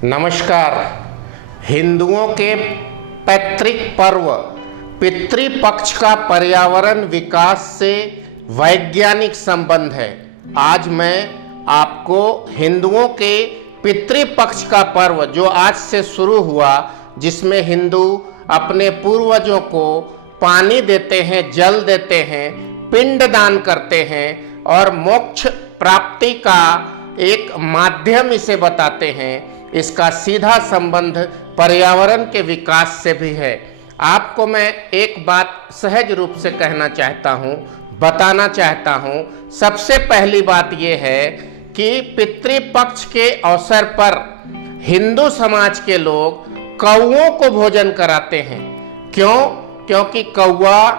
नमस्कार। हिंदुओं के पैतृक पर्व पितृपक्ष का पर्यावरण विकास से वैज्ञानिक संबंध है। आज मैं आपको हिंदुओं के पितृपक्ष का पर्व जो आज से शुरू हुआ, जिसमें हिंदू अपने पूर्वजों को पानी देते हैं, जल देते हैं, पिंड दान करते हैं और मोक्ष प्राप्ति का एक माध्यम इसे बताते हैं। इसका सीधा संबंध पर्यावरण के विकास से भी है। आपको मैं एक बात सहज रूप से कहना चाहता हूँ, बताना चाहता हूँ। सबसे पहली बात यह है कि पितृपक्ष के अवसर पर हिंदू समाज के लोग कौओं को भोजन कराते हैं। क्यों? क्योंकि कौआ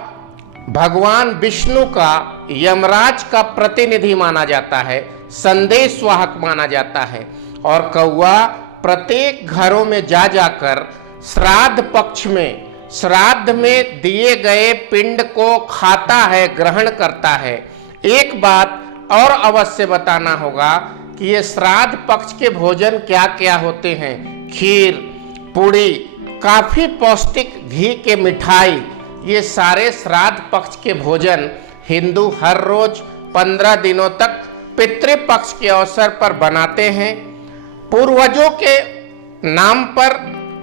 भगवान विष्णु का, यमराज का प्रतिनिधि माना जाता है, संदेश वाहक माना जाता है और कौआ प्रत्येक घरों में जा जाकर श्राद्ध पक्ष में, श्राद्ध में दिए गए पिंड को खाता है, ग्रहण करता है। एक बात और अवश्य बताना होगा कि ये श्राद्ध पक्ष के भोजन क्या क्या होते हैं। खीर, पूड़ी, काफ़ी पौष्टिक घी के मिठाई, ये सारे श्राद्ध पक्ष के भोजन हिंदू हर रोज 15 दिनों तक पितृपक्ष के अवसर पर बनाते हैं। पूर्वजों के नाम पर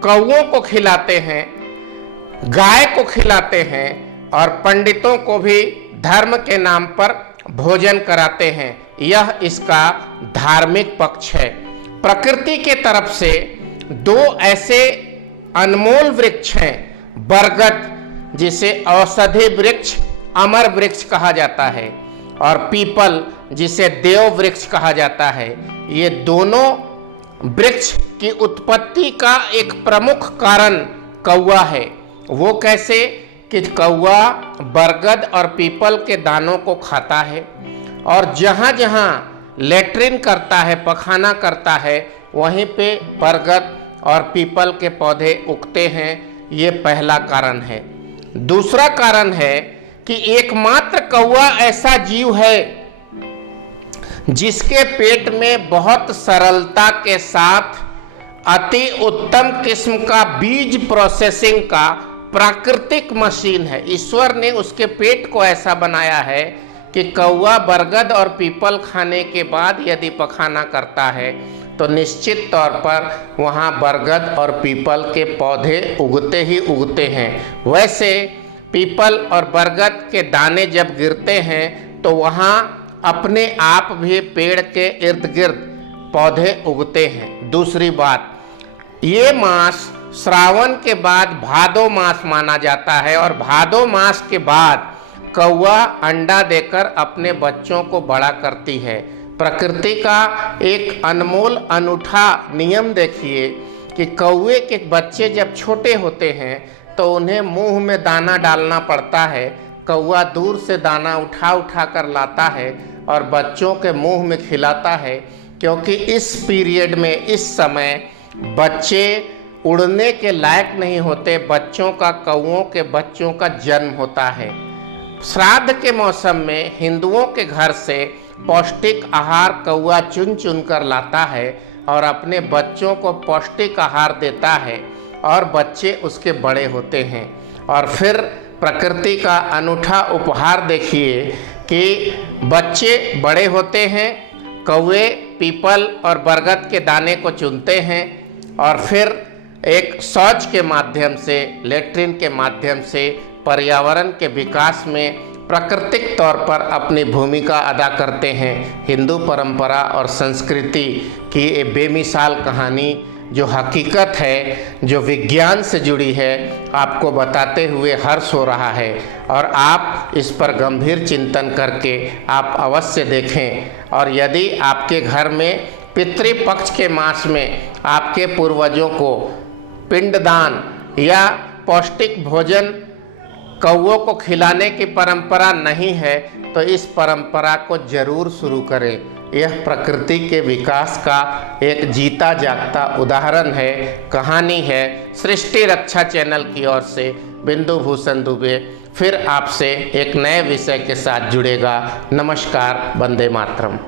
कौओं को खिलाते हैं, गाय को खिलाते हैं और पंडितों को भी धर्म के नाम पर भोजन कराते हैं। यह इसका धार्मिक पक्ष है। प्रकृति के तरफ से दो ऐसे अनमोल वृक्ष हैं, बरगद जिसे औषधि वृक्ष, अमर वृक्ष कहा जाता है, और पीपल जिसे देव वृक्ष कहा जाता है। ये दोनों वृक्ष की उत्पत्ति का एक प्रमुख कारण कौआ है। वो कैसे? कि कौआ बरगद और पीपल के दानों को खाता है और जहाँ जहाँ लेट्रिन करता है, पखाना करता है, वहीं पे बरगद और पीपल के पौधे उगते हैं। ये पहला कारण है। दूसरा कारण है कि एकमात्र कौआ ऐसा जीव है जिसके पेट में बहुत सरलता के साथ अति उत्तम किस्म का बीज प्रोसेसिंग का प्राकृतिक मशीन है। ईश्वर ने उसके पेट को ऐसा बनाया है कि कौआ बरगद और पीपल खाने के बाद यदि पखाना करता है तो निश्चित तौर पर वहाँ बरगद और पीपल के पौधे उगते ही उगते हैं। वैसे पीपल और बरगद के दाने जब गिरते हैं तो वहाँ अपने आप भी पेड़ के इर्द गिर्द पौधे उगते हैं। दूसरी बात, ये मास श्रावण के बाद भादो मास माना जाता है और भादो मास के बाद कौआ अंडा देकर अपने बच्चों को बड़ा करती है। प्रकृति का एक अनमोल अनूठा नियम देखिए कि कौए के बच्चे जब छोटे होते हैं तो उन्हें मुंह में दाना डालना पड़ता है। कौआ दूर से दाना उठा उठा कर लाता है और बच्चों के मुंह में खिलाता है, क्योंकि इस पीरियड में, इस समय बच्चे उड़ने के लायक नहीं होते। बच्चों का, कौओं के बच्चों का जन्म होता है। श्राद्ध के मौसम में हिंदुओं के घर से पौष्टिक आहार कौआ चुन चुन कर लाता है और अपने बच्चों को पौष्टिक आहार देता है और बच्चे उसके बड़े होते हैं। और फिर प्रकृति का अनूठा उपहार देखिए कि बच्चे बड़े होते हैं, कौवे पीपल और बरगद के दाने को चुनते हैं और फिर एक शौच के माध्यम से, लेट्रिन के माध्यम से पर्यावरण के विकास में प्राकृतिक तौर पर अपनी भूमिका अदा करते हैं। हिंदू परंपरा और संस्कृति की ये बेमिसाल कहानी जो हकीकत है, जो विज्ञान से जुड़ी है, आपको बताते हुए हर्ष हो रहा है और आप इस पर गंभीर चिंतन करके आप अवश्य देखें। और यदि आपके घर में पितृपक्ष के मास में आपके पूर्वजों को पिंडदान या पौष्टिक भोजन कौओं को खिलाने की परंपरा नहीं है तो इस परंपरा को जरूर शुरू करें। यह प्रकृति के विकास का एक जीता जागता उदाहरण है, कहानी है। सृष्टि रक्षा चैनल की ओर से बिंदु भूषण दुबे फिर आपसे एक नए विषय के साथ जुड़ेगा। नमस्कार। वंदे मातरम।